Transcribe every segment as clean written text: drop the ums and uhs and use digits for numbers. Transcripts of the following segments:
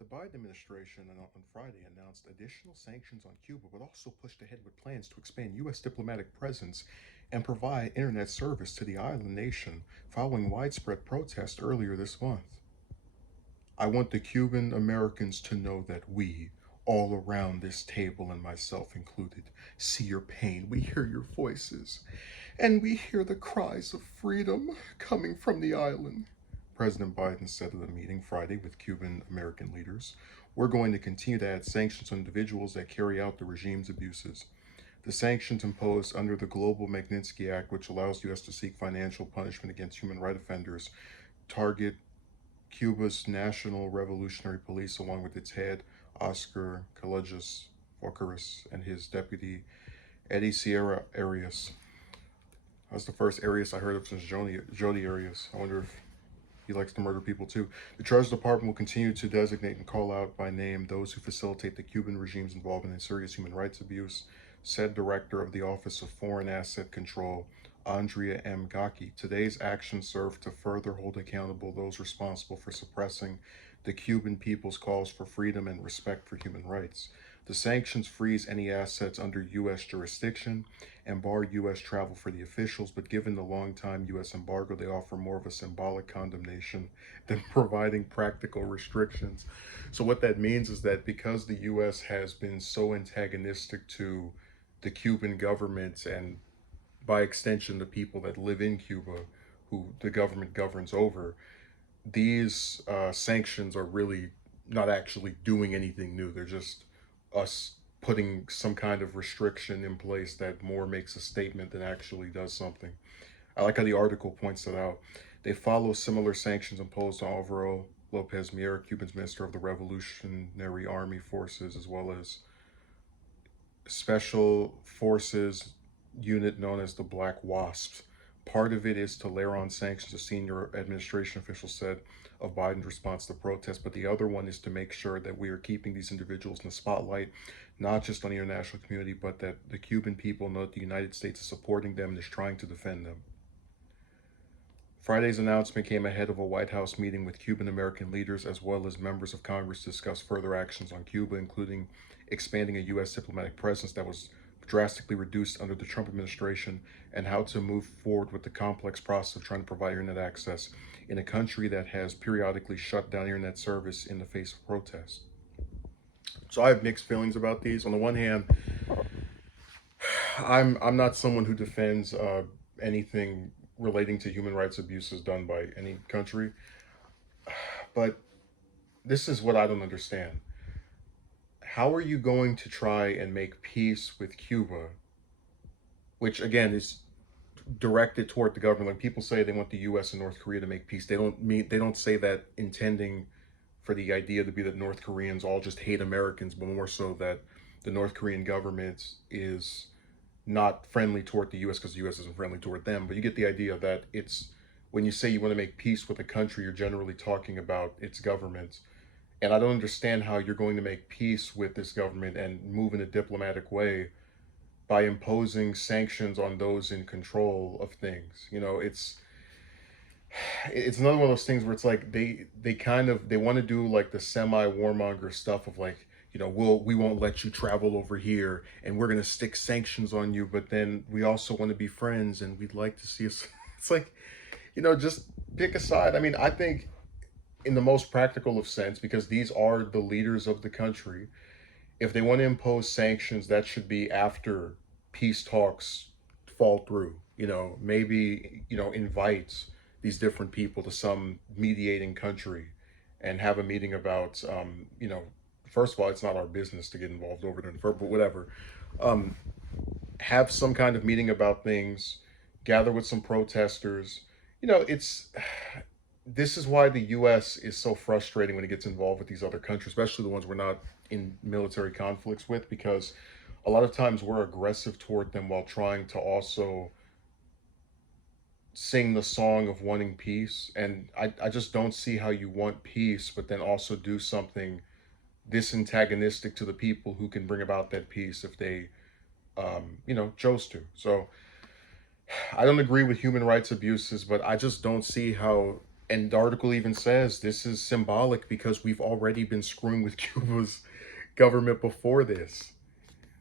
The Biden administration on Friday announced additional sanctions on Cuba, but also pushed ahead with plans to expand U.S. diplomatic presence and provide internet service to the island nation following widespread protest earlier this month. I want the Cuban Americans to know that we, all around this table and myself included, see your pain. We hear your voices, and we hear the cries of freedom coming from the island. President Biden said at a meeting Friday with Cuban American leaders, we're going to continue to add sanctions on individuals that carry out the regime's abuses. The sanctions imposed under the Global Magnitsky Act, which allows the U.S. to seek financial punishment against human rights offenders, target Cuba's National Revolutionary Police, along with its head, Oscar Callejas and his deputy, Eddie Sierra Arias. That's the first Arias I heard of since Jody Arias. I wonder if he likes to murder people too. The Treasury Department will continue to designate and call out by name those who facilitate the Cuban regime's involvement in serious human rights abuse, said Director of the Office of Foreign Asset Control, Andrea M. Gaki. Today's actions serve to further hold accountable those responsible for suppressing the Cuban people's calls for freedom and respect for human rights. The sanctions freeze any assets under U.S. jurisdiction and bar U.S. travel for the officials, but given the long-time U.S. embargo, they offer more of a symbolic condemnation than providing practical restrictions. So what that means is that because the U.S. has been so antagonistic to the Cuban government and by extension the people that live in Cuba, who the government governs over, these sanctions are really not actually doing anything new. They're just us putting some kind of restriction in place that more makes a statement than actually does something. I like how the article points it out. They follow similar sanctions imposed on Alvaro Lopez Mier, Cuba's Minister of the Revolutionary Army Forces, as well as special forces unit known as the Black Wasps. Part of it is to layer on sanctions, a senior administration official said of Biden's response to protests, but the other one is to make sure that we are keeping these individuals in the spotlight, not just on the international community, but that the Cuban people know that the United States is supporting them and is trying to defend them. Friday's announcement came ahead of a White House meeting with Cuban American leaders as well as members of Congress to discuss further actions on Cuba, including expanding a U.S. diplomatic presence that was drastically reduced under the Trump administration, and how to move forward with the complex process of trying to provide internet access in a country that has periodically shut down internet service in the face of protests. So I have mixed feelings about these. On the one hand, I'm not someone who defends anything relating to human rights abuses done by any country, but this is what I don't understand. How are you going to try and make peace with Cuba, which again is directed toward the government? Like people say they want the U.S. and North Korea to make peace. They don't say that intending for the idea to be that North Koreans all just hate Americans, but more so that the North Korean government is not friendly toward the U.S. because the U.S. isn't friendly toward them. But you get the idea that it's when you say you want to make peace with a country, you're generally talking about its government. And I don't understand how you're going to make peace with this government and move in a diplomatic way by imposing sanctions on those in control of things. It's another one of those things where it's like they want to do like the semi warmonger stuff of like, we won't let you travel over here and we're going to stick sanctions on you, but then we also want to be friends and we'd like to see us. It's like, just pick a side. I mean, I think in the most practical of sense, because these are the leaders of the country, if they want to impose sanctions, that should be after peace talks fall through. Maybe invite these different people to some mediating country and have a meeting about, first of all, it's not our business to get involved over there, but whatever. Um, have some kind of meeting about things, gather with some protesters. It's this is why the U.S. is so frustrating when it gets involved with these other countries, especially the ones we're not in military conflicts with, because a lot of times we're aggressive toward them while trying to also sing the song of wanting peace. And I just don't see how you want peace, but then also do something this antagonistic to the people who can bring about that peace if they, chose to. So I don't agree with human rights abuses, but I just don't see how And the article even says this is symbolic because we've already been screwing with Cuba's government before this.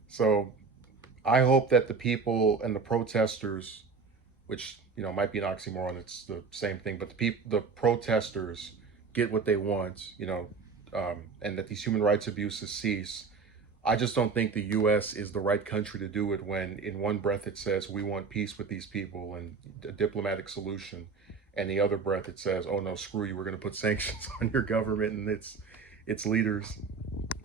So I hope that the people and the protesters, which might be an oxymoron, it's the same thing, but the protesters get what they want, and that these human rights abuses cease. I just don't think the U.S. is the right country to do it when, in one breath, it says we want peace with these people and a diplomatic solution, and the other breath it says, "Oh no, screw you, we're going to put sanctions on your government and its leaders."